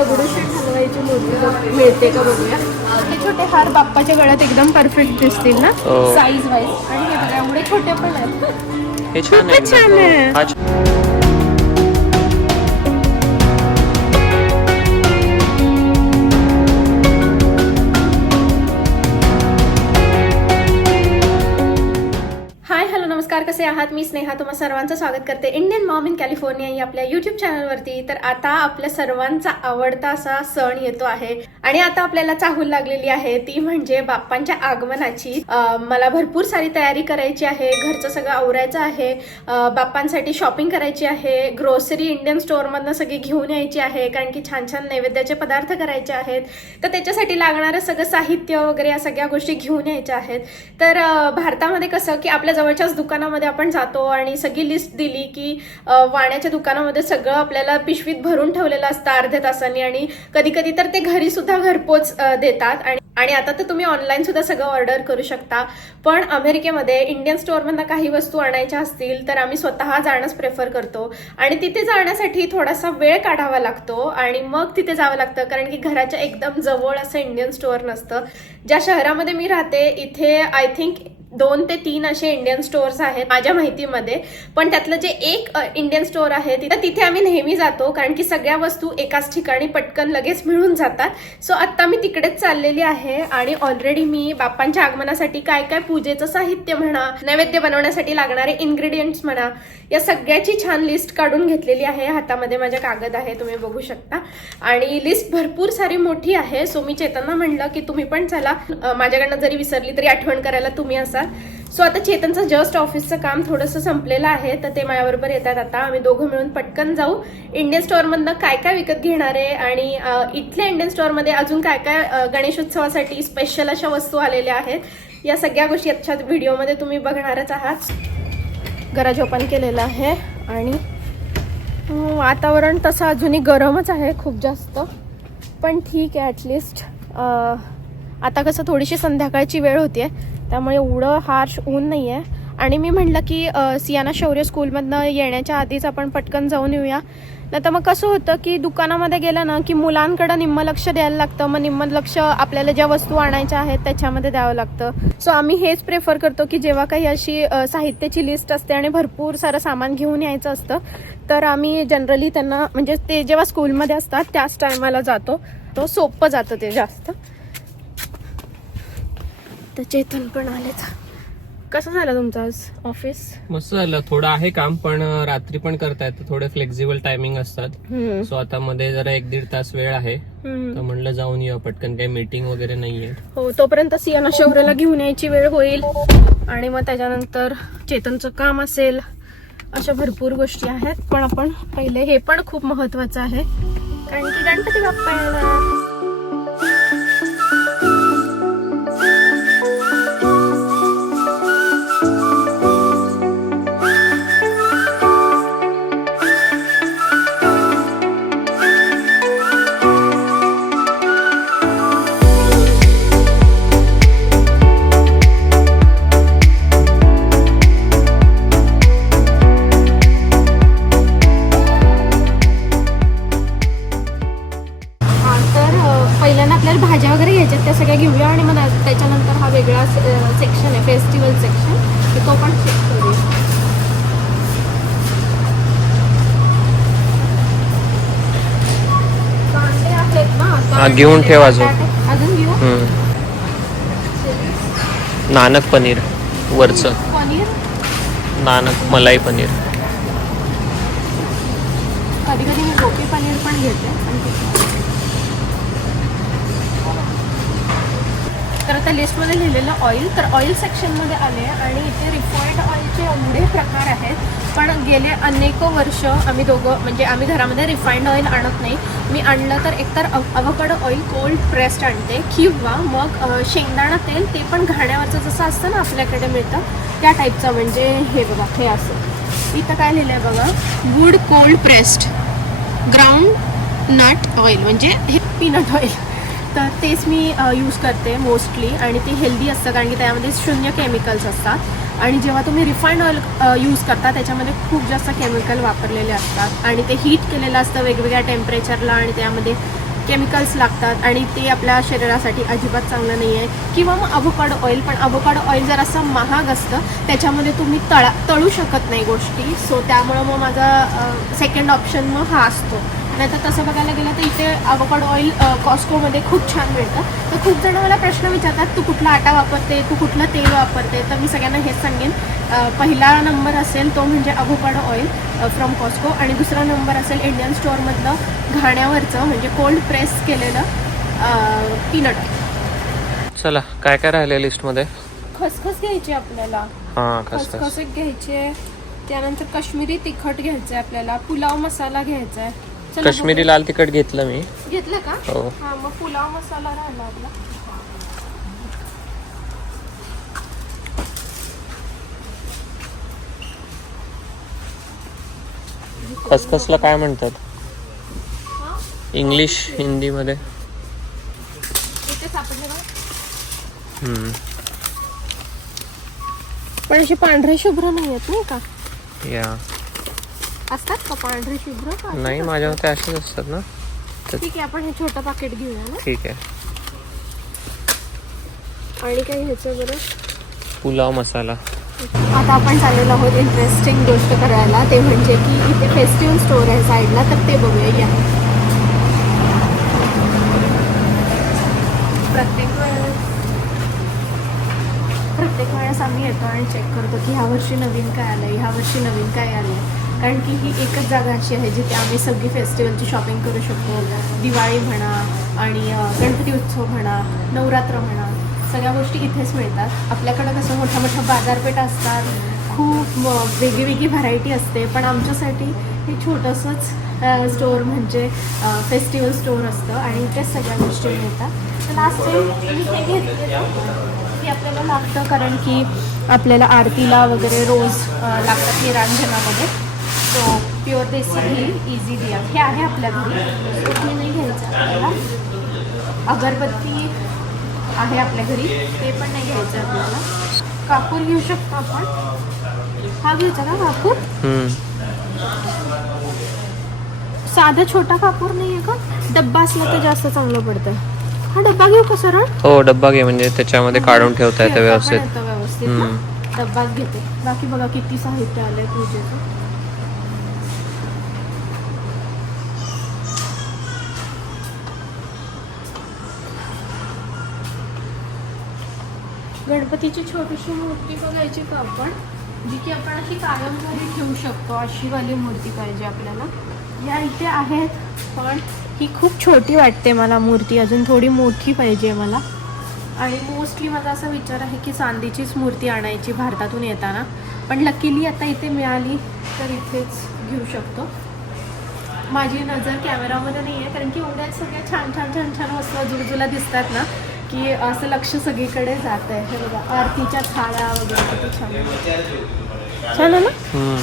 दगडूशेठ हलवाईची मूर्ती मिळते का बघूया? हे छोटे हार बाप्पाच्या गळ्यात एकदम परफेक्ट दिसतील ना? हो. साईज वाईज आणि हे बघा एवढे छोटे पण आहेत. हे छान आहे. नमस्कार कसे आहात? मी स्नेहा तुम्हा सर्वांचं स्वागत करते. इंडियन मॉम इन कॅलिफोर्निया या आपल्या युट्यूब चॅनलवरती तर आता आपल्या सर्वांचा आवडता असा सण येतो आहे. आणि आता आपल्याला चाहूल लागलेली आहे. ती म्हणजे बाप्पांच्या आगमनाची. मला भरपूर सारी तयारी करायची आहे. घरचं सगळं आवरायचं आहे. बाप्पांसाठी शॉपिंग करायची आहे. ग्रोसरी इंडियन स्टोअरमधनं सगळी घेऊन यायची आहे. कारण की छान छान नैवेद्याचे पदार्थ करायचे आहेत. तर त्याच्यासाठी लागणारं सगळं साहित्य वगैरे या सगळ्या गोष्टी घेऊन यायच्या आहेत. तर भारतामध्ये कसं की आपल्या जवळच्याच दुकानामध्ये आपण जातो आणि सगळी लिस्ट दिली की वाण्याच्या दुकानामध्ये सगळं आपल्याला पिशवीत भरून ठेवलेलं असतं अर्ध्या तासांनी आणि कधी कधी तर ते घरी सुद्धा घरपोच देतात आणि आणि आता तर तुम्ही ऑनलाईन सुद्धा सगळं ऑर्डर करू शकता. पण अमेरिकेमध्ये इंडियन स्टोअरमधनं काही वस्तू आणायच्या असतील तर आम्ही स्वतः जाणंच प्रेफर करतो. आणि तिथे जाण्यासाठी थोडासा वेळ काढावा लागतो आणि मग तिथे जावं लागतं कारण की घराच्या एकदम जवळ असं इंडियन स्टोअर नसतं. ज्या शहरामध्ये मी राहते इथे आय थिंक दोन ते तीन असे इंडियन स्टोअर्स आहेत माझ्या माहितीमध्ये. पण त्यातलं जे एक इंडियन स्टोअर आहे तिथं तिथे आम्ही नेहमी जातो कारण की सगळ्या वस्तू एकाच ठिकाणी पटकन लगेच मिळून जातात. सो आत्ता मी तिकडेच चाललेली आहे आणि ऑलरेडी मी बाप्पांच्या आगमनासाठी काय काय पूजेचं साहित्य म्हणा नैवेद्य बनवण्यासाठी लागणारे इन्ग्रेडियंट्स म्हणा या सगळ्याची छान लिस्ट काढून घेतलेली आहे. हातामध्ये माझ्या कागद आहे तुम्ही बघू शकता. आणि लिस्ट भरपूर सारी मोठी आहे. सो मी चेतना म्हणलं की तुम्ही पण चला. माझ्याकडनं जरी विसरली तरी आठवण करायला तुम्ही असा असाल सो आता चेतनचं जस्ट ऑफिसचं काम थोडंसं संपलेलं आहे तर ते माझ्याबरोबर येतात आता. आम्ही दोघं मिळून पटकन जाऊ. इंडियन स्टोअरमधनं काय काय विकत घेणार आहे आणि इथल्या इंडियन स्टोअरमध्ये अजून काय काय गणेशोत्सवासाठी स्पेशल अशा वस्तू आलेल्या आहेत या सगळ्या गोष्टी आजच्या व्हिडिओमध्ये तुम्ही बघणारच आहात. गराज ओपन केलेलं आहे आणि वातावरण तसं अजूनही गरमच आहे खूप जास्त. पण ठीक आहे ॲटलिस्ट आता कसं थोडीशी संध्याकाळची वेळ होती त्यामुळे एवढं हार्श ऊन नाही आहे आणि मी म्हटलं की सियाना शौर्य स्कूलमधनं येण्याच्या आधीच आपण पटकन जाऊन येऊया. नाही तर मग कसं होतं की दुकानामध्ये गेलं ना की मुलांकडं निम्म लक्ष द्यायला लागतं. मग निम्म लक्ष आपल्याला ज्या वस्तू आणायच्या आहेत त्याच्यामध्ये द्यावं लागतं. सो आम्ही हेच प्रेफर करतो की जेव्हा काही अशी साहित्याची लिस्ट असते आणि भरपूर सारं सामान घेऊन यायचं असतं तर आम्ही जनरली त्यांना म्हणजे ते जेव्हा स्कूलमध्ये असतात त्याच टायमाला जातो. तो सोपं जातं ते जास्त. तर चेतन पण आलेत कसं झालं तुमचं आज ऑफिस मस्त झालं. थोडं आहे काम पण रात्री पण करता येतं थोडे फ्लेक्झिबल टायमिंग असतात. हम्म. सो आता मध्ये जरा एक दीड तास वेळ आहे. हम्म. तर म्हणलं जाऊन या पटकन काही मीटिंग वगैरे नाहीये. हो तोपर्यंत सियाना शौर्याला घेऊन यायची वेळ होईल. आणि मग त्याच्यानंतर चेतनचं काम असेल. अशा भरपूर गोष्टी आहेत. पण आपण पहिले हे पण खूप महत्वाचं आहे. कारण की गणपती बाप्पा येणार. सेक्शन आहे फेस्टिवल सेक्शन तर तो पण चेक करूया कांदे आहेत ना हा, घेऊन ठेव अजून. अजून घेऊ? हम्म. नानक पनीर वरचं. पनीर? नानक मलाई पनीर. कधी कधी मी गोपी पनीर पण घेते आणि ते- तर आता लिस्टमध्ये लिहिलेलं ऑइल तर ऑइल सेक्शनमध्ये आले आणि इथे रिफाईंड ऑइलचे एवढे प्रकार आहेत. पण गेले अनेक वर्ष आम्ही दोघं म्हणजे आम्ही घरामध्ये रिफाईंड ऑइल आणत नाही. मी आणलं तर एकतर अवकडं ऑइल कोल्ड प्रेस्ड आणते. किंवा मग शेंगदाणा तेल ते पण घाण्यावरचं जसं असतं ना आपल्याकडे मिळतं त्या टाईपचं म्हणजे हे बघा हे असं. इथं काय लिहिलं आहे बघा? Wood cold pressed ground nut oil म्हणजे हे पीनट ऑइल तर तेच मी यूज करते मोस्टली आणि ते हेल्दी असतं कारण की त्यामध्ये शून्य केमिकल्स असतात. आणि जेव्हा तुम्ही रिफाईंड ऑइल यूज करता त्याच्यामध्ये खूप जास्त केमिकल वापरलेले असतात. आणि ते हीट केलेलं असतं वेगवेगळ्या टेम्परेचरला आणि त्यामध्ये केमिकल्स लागतात. आणि ते आपल्या शरीरासाठी अजिबात चांगलं नाही आहे किंवा मग अवोकाडो ऑइल पण अवोकाडो ऑइल जर असं महाग असतं त्याच्यामध्ये तुम्ही तळा तळू शकत नाही गोष्टी. सो त्यामुळं मग माझा सेकंड ऑप्शन मग हा असतो. नाही तर तसं बघायला गेलं तर इथे अቮकाडो ऑइल कॉस्कोमध्ये खूप छान मिळतं. तर खूप जण मला प्रश्न विचारतात तू कुठला आटा वापरते? तू कुठलं तेल वापरते? तर मी सगळ्यांना हेच सांगेन. पहिला नंबर असेल तो म्हणजे अቮकाडो ऑइल फ्रॉम कॉस्को आणि दुसरा नंबर असेल इंडियन स्टोअरमधलं घाण्यावरचं म्हणजे कोल्ड प्रेस केलेलं पीनट चला काय काय राहिले लिस्टमध्ये खसखस घ्यायची आपल्याला. खसखस. एक घ्यायचे त्यानंतर काश्मीरी तिखट घ्यायचं आहे आपल्याला. पुलाव मसाला घ्यायचा आहे काश्मीरी लाल तिखट घेतलं मी. घेतलं का? हो. हा मग पुलाव मसाला राहिला आपला. खसखसला काय म्हणतात? इंग्लिश हिंदी मध्ये. पण असे पांढरे शुभ्र नाही आहेत नाही का? या. असतात का पांढरे शुभ्र? का नाही? माझ्या मते असेच असतात ना. ठीक आहे आपण हे छोटं पाकिट घेऊया ना. ठीक आहे. आणि काय घ्यायचं बरं? पुलाव मसाला. आता आपण चाललेलो आहोत इंटरेस्टिंग गोष्ट करायला. ते म्हणजे की इथे फेस्टिवल स्टोर आहे साईडला तर ते बघूया या. प्रत्येक वेळेस प्रत्येक वेळेस आम्ही येतो आणि चेक करतो की ह्या वर्षी नवीन काय आलं ह्या वर्षी नवीन काय आलं कारण की ही एकच जागा अशी आहे जिथे आम्ही सगळी फेस्टिवलची शॉपिंग करू शकतो. दिवाळी म्हणा आणि गणपती उत्सव म्हणा नवरात्र म्हणा सगळ्या गोष्टी इथेच मिळतात. आपल्याकडं कसं मोठ्या मोठ्या बाजारपेठ असतात. खूप वेगळी वेगळी व्हरायटी असते. पण आमच्यासाठी हे छोटंसंच स्टोअर म्हणजे फेस्टिवल स्टोअर असतं आणि इथेच सगळ्या गोष्टी मिळतात. तर लास्ट मी हे घेतलेलं हे आपल्याला लागतं कारण की आपल्याला आरतीला वगैरे रोज लागतात लागतात निरांजनामध्ये so pure desi ghee easy diya. हे आहे आपल्या घरी? हे नाही घ्यायचं आपल्याला. अगरबत्ती आहे आपल्या घरी. ते पण नाही घ्यायचं आपल्याला. कापूर घेऊ शकतो आपण. हा घ्यायचा का कापूर? हम्म. साधा छोटा कापूर नाही आहे का? डब्बा असला तर जास्त चांगलं पडतं. हा डब्बा घेऊ का सरळ? हो डब्बा घे म्हणजे त्याच्यामध्ये काढून ठेवता येतं व्यवस्थित. ना? डब्बाच घेते. बाकी बघा किती साहित्य आलंय पूजेचं. गणपतीची छोटीशी मूर्ती बघायची का आपण? जी की आपण अशी कायम घरी ठेवू शकतो अशी वाली मूर्ती पाहिजे आपल्याला. या इथे आहेत पण ही खूप छोटी वाटते मला मूर्ती. अजून थोडी मोठी पाहिजे मला. आणि मोस्टली माझा असा विचार आहे की चांदीचीच मूर्ती आणायची भारतातून येताना. पण लकीली आता इथे मिळाली तर इथेच घेऊ शकतो. माझी नजर कॅमेरामध्ये नाही आहे कारण की उद्या सगळ्या छान छान छान छान वस्तू आजूबाजूला दिसतात ना. की असं लक्ष सगळीकडे जात आहे. हे बघा आरतीच्या थाळ्या वगैरे किती छान आहे. छान आहे ना?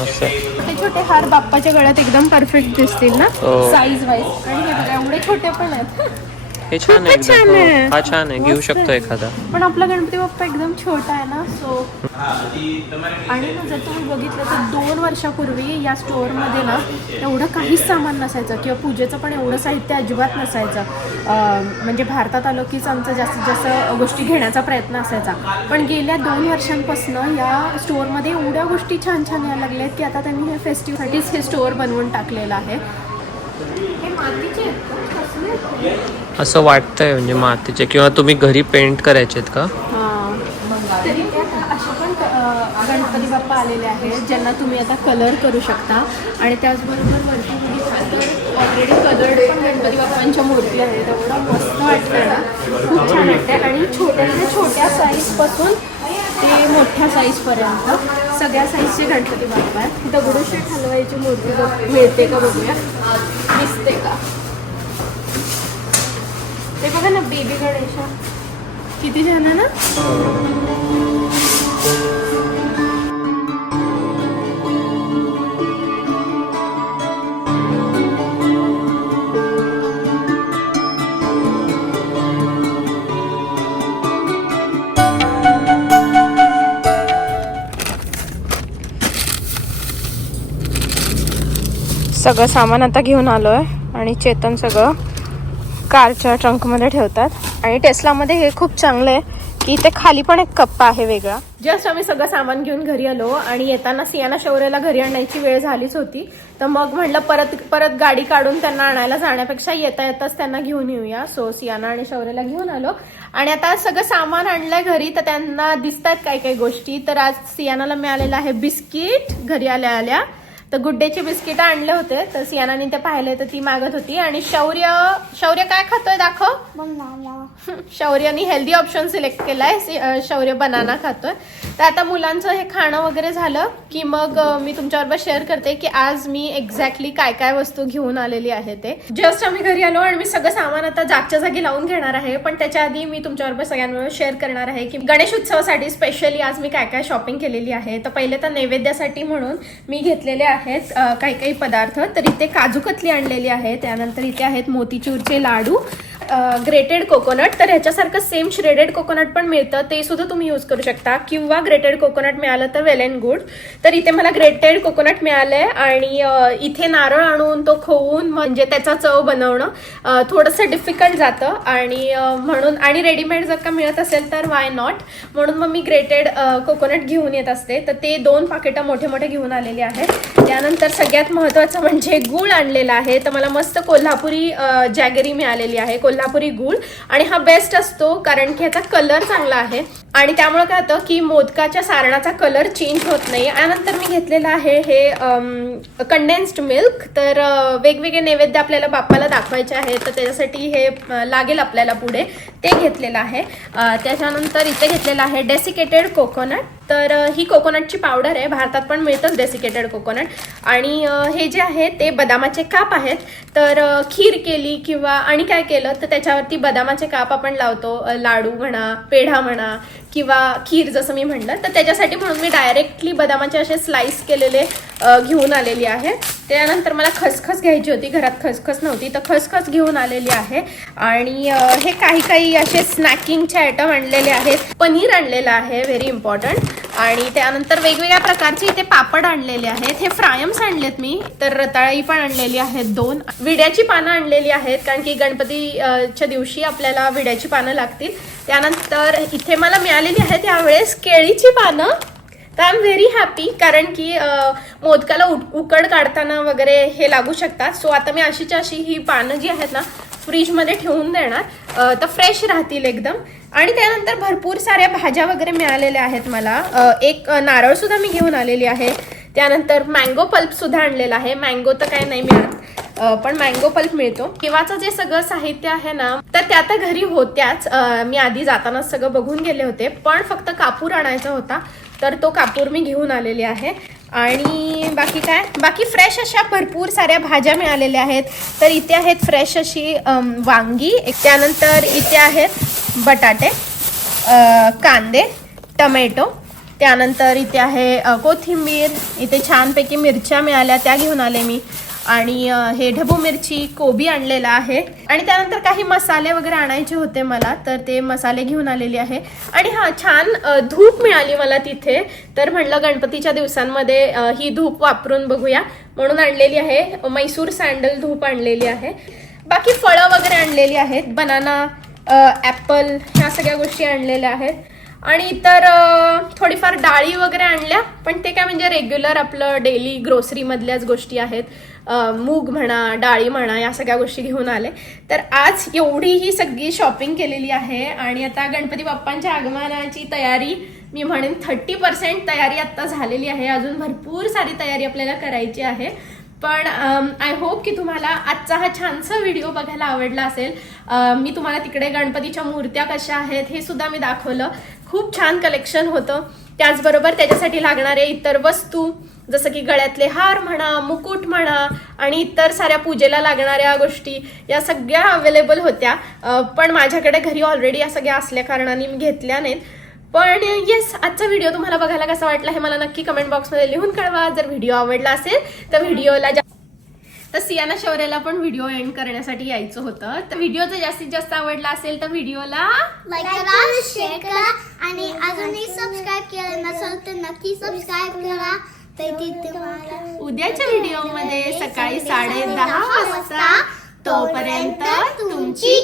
मस्त ते छोटे हार बाप्पाच्या गळ्यात एकदम परफेक्ट दिसतील ना? हो. साईज वाईज आणि हे बघा एवढे छोटे पण आहेत. हे छान आहे छान एकदम आहे. हो, हा छान आहे घेऊ मस्त शकतो. एखादा पण आपला गणपती बाप्पा एकदम छोटा आहे ना सो आणि ना जर तुम्ही बघितलं तर दोन वर्षापूर्वी या स्टोअरमध्ये ना एवढं काहीच सामान नसायचं किंवा पूजेचं पण एवढं साहित्य अजिबात नसायचं अं, म्हणजे भारतात आलो कीच आमचा जास्तीत जास्त गोष्टी घेण्याचा प्रयत्न असायचा पण गेल्या दोन वर्षांपासून या स्टोअरमध्ये एवढ्या गोष्टी छान छान यायला लागल्या आहेत की आता त्यांनी हे फेस्टिवलसाठीच हे स्टोअर बनवून टाकलेलं आहे हे मातीचे आहेत का? कसले आहेत? असं वाटतंय म्हणजे मातीचे? किंवा तुम्ही घरी पेंट करायचे का? तरी असे पण गणपती बाप्पा आलेले आहेत ज्यांना तुम्ही आता कलर करू शकता. आणि त्याचबरोबर वरती ऑलरेडी कलर्ड पण गणपती बाप्पांच्या मूर्ती आहेत. एवढं मस्त वाटतं ना? खूप छान वाटतं आणि छोट्यातल्या छोट्या म्हणजे साईजपासून ते मोठ्या साईजपर्यंत सगळ्या साईजचे गणपती बाप्पा आहेत. दगडूशेठ हलवाईची मूर्ती बघ- मिळते का बघूया? दिसते का? ते बघा ना बेबी गणेशा. किती छान आहे ना? सगळं सामान आता घेऊन आलोय आणि चेतन सगळं. कारच्या ट्रंकमध्ये ठेवतात. आणि टेस्लामध्ये हे खूप चांगलं आहे की इथे खाली पण एक कप्पा आहे वेगळा. जस्ट आम्ही सगळं सामान घेऊन घरी आलो आणि येताना सियाना शौर्याला घरी आणण्याची वेळ झालीच होती. तर मग म्हणलं परत परत गाडी काढून त्यांना आणायला जाण्यापेक्षा येता येताच त्यांना घेऊन येऊया. सो सियाना आणि शौर्याला घेऊन आलो. आणि आता सगळं सामान आणलंय घरी तर त्यांना दिसतात काही काही गोष्टी. तर आज सियानाला मिळालेलं आहे बिस्किट घरी आल्या आल्या. तर गुड्डेचे बिस्किट आणले होते. तर सियानाने ते पाहिले तर ती मागत होती. आणि शौर्य शौर्य काय खातोय दाखव. शौर्यानी हेल्दी ऑप्शन सिलेक्ट केलाय. शौर्य बनाना खातोय. तर आता मुलांचं हे खाणं वगैरे झालं की मग मी तुमच्याबरोबर शेअर करते की आज मी एक्झॅक्टली काय काय वस्तू घेऊन आलेली आहे ते. जस्ट आम्ही घरी आलो आणि मी सगळं सामान आता जागच्या जागी लावून घेणार आहे पण त्याच्या आधी मी तुमच्याबरोबर सगळ्यांबरोबर शेअर करणार आहे की गणेश उत्सवासाठी स्पेशली आज मी काय काय शॉपिंग केलेली आहे. तर पहिले तर नैवेद्यासाठी म्हणून मी घेतलेले आहेत काही काही पदार्थ. तर इथे काजू कतली आणलेली आहे त्यानंतर इथे आहेत मोतीचूरचे लाडू ग्रेटेड कोकोनट तर ह्याच्यासारखं सेम श्रेडेड कोकोनट पण मिळतं ते सुद्धा तुम्ही यूज करू शकता. किंवा ग्रेटेड कोकोनट मिळालं तर वेल अँड गुड तर इथे मला ग्रेटेड कोकोनट मिळालंय आणि इथे नारळ आणून तो खोवून म्हणजे त्याचा चव बनवणं थोडंसं डिफिकल्ट जातं. आणि म्हणून आणि रेडीमेड जर का मिळत असेल तर वाय नॉट म्हणून मग मी ग्रेटेड कोकोनट घेऊन येत असते. तर ते दोन पाकिटं मोठे मोठे घेऊन आलेले आहेत. त्यानंतर सगळ्यात महत्त्वाचं म्हणजे गूळ आणलेला आहे. तर मला मस्त कोल्हापुरी जॅगरी मिळालेली आहे. कोल्हापुरी गूळ. आणि हा बेस्ट असतो कारण की ह्याचा कलर चांगला आहे. आणि त्यामुळे काय होतं की मोदकाच्या सारणाचा कलर चेंज होत नाही. त्यानंतर मी घेतलेलं आहे हे कंडेन्स्ड मिल्क तर वेगवेगळे नैवेद्य आपल्याला बाप्पाला दाखवायचे आहे तर त्याच्यासाठी हे लागेल आपल्याला पुढे. ते घेतलेलं आहे. त्याच्यानंतर इथे घेतलेलं आहे डेसिकेटेड कोकोनट तर ही कोकोनटची पावडर आहे. भारतात पण मिळतंच डेसिकेटेड कोकोनट आणि हे जे आहे ते बदामाचे काप आहेत. तर खीर केली किंवा आणि काय केलं तर त्याच्यावरती बदामाचे काप आपण लावतो. लाडू म्हणा पेढा म्हणा किंवा खीर जसं मी म्हणलं तर त्याच्यासाठी म्हणून मी डायरेक्टली बदामाचे असे स्लाइस केलेले घेऊन आलेली आहे. त्यानंतर मला खसखस घ्यायची होती घरात खसखस नव्हती तर खसखस घेऊन आलेली आहे. आणि हे काही काही असे स्नॅकिंगचे आयटम आणलेले आहेत. पनीर आणलेलं आहे व्हेरी इम्पॉर्टंट आणि त्यानंतर वेगवेगळ्या प्रकारचे इथे पापड आणलेले आहेत. हे फ्रायम्स आणलेत मी तर रताळी पण आणलेली आहेत दोन. विड्याची पानं आणलेली आहेत कारण की गणपतीच्या दिवशी आपल्याला विड्याची पानं लागतील. त्यानंतर इथे मला मिळालेली आहेत यावेळेस केळीची पानं. तर आय एम व्हेरी हॅपी कारण की मोदकाला उक- उकड काढताना वगैरे हे लागू शकतात. सो आता मी अशीच्या अशी ही पानं जी आहेत ना फ्रीजमध्ये ठेवून देणार. तर फ्रेश राहतील एकदम. आणि त्यानंतर भरपूर साऱ्या भाज्या वगैरे मिळालेल्या आहेत मला. एक नारळ सुद्धा मी घेऊन आलेली आहे. त्यानंतर मँगो पल्प सुद्धा आणलेला आहे. मँगो तर काय नाही मिळत. पण मँगो पल्प मिळतो. किंवाचं जे सगळं साहित्य आहे ना तर त्या तर घरी होत्याच. मी आधी जातानाच सगळं बघून गेले होते. पण फक्त कापूर आणायचा होता. तर तो कापूर मी घेऊन आलेले आहे. आणि बाकी काय? बाकी फ्रेश अशा भरपूर साऱ्या भाज्या मिळालेल्या आहेत. तर इथे आहेत फ्रेश अशी वांगी एक त्यानंतर इथे आहेत बटाटे कांदे टमॅटो त्यानंतर इथे आहे कोथिंबीर इथे छानपैकी मिरच्या मिळाल्या त्या घेऊन आले मी. आणि हे ढबू मिरची कोबी आणलेला आहे. आणि त्यानंतर काही मसाले वगैरे आणायचे होते मला तर ते मसाले घेऊन आलेले आहे. आणि हा छान धूप मिळाली मला तिथे. तर म्हणलं गणपतीच्या दिवसांमध्ये ही धूप वापरून बघूया. म्हणून आणलेली आहे. मैसूर सँडल धूप आणलेली आहे. बाकी फळं वगैरे आणलेली आहेत. बनाना ॲपल ह्या सगळ्या गोष्टी आणलेल्या आहेत. आणि इतर थोडीफार डाळी वगैरे आणल्या पण ते काय म्हणजे रेग्युलर आपलं डेली ग्रोसरीमधल्याच गोष्टी आहेत. मूग म्हणा डाळी म्हणा या सगळ्या गोष्टी घेऊन आले. तर आज एवढी ही सगळी शॉपिंग केलेली आहे आणि आता गणपती बाप्पांच्या आगमनाची तयारी मी म्हणेन थर्टी पर्सेंट तयारी आत्ता झालेली आहे. अजून भरपूर सारी तयारी आपल्याला करायची आहे. पण आय होप की तुम्हाला आजचा हा छानसा व्हिडिओ बघायला आवडला असेल. मी तुम्हाला तिकडे गणपतीच्या मूर्त्या कशा आहेत हे सुद्धा मी दाखवलं. खूप छान कलेक्शन होतं. त्याचबरोबर त्याच्यासाठी लागणारे इतर वस्तू जसं की गळ्यातले हार म्हणा मुकुट म्हणा आणि इतर साऱ्या पूजेला लागणाऱ्या गोष्टी या सगळ्या अवेलेबल होत्या. पण माझ्याकडे घरी ऑलरेडी या सगळ्या असल्या कारणाने मी घेतल्या नाहीत. पण येस आजचा व्हिडिओ तुम्हाला बघायला कसा वाटला हे मला नक्की कमेंट बॉक्समध्ये लिहून कळवा. जर व्हिडिओ आवडला असेल तर व्हिडिओला जा- तर सियाना शौर्याला पण व्हिडिओ एंड करण्यासाठी यायचं होतं. तर व्हिडिओ जर जास्तीत जास्त आवडला असेल तर व्हिडिओला लाईक करा शेअर करा आणि अजूनही सबस्क्राईब केलं नसेल तर नक्की सबस्क्राईब करा. तर ती तुम्हाला उद्याच्या व्हिडिओमध्ये सकाळी साडे दहा वाजता तोपर्यंत तुमची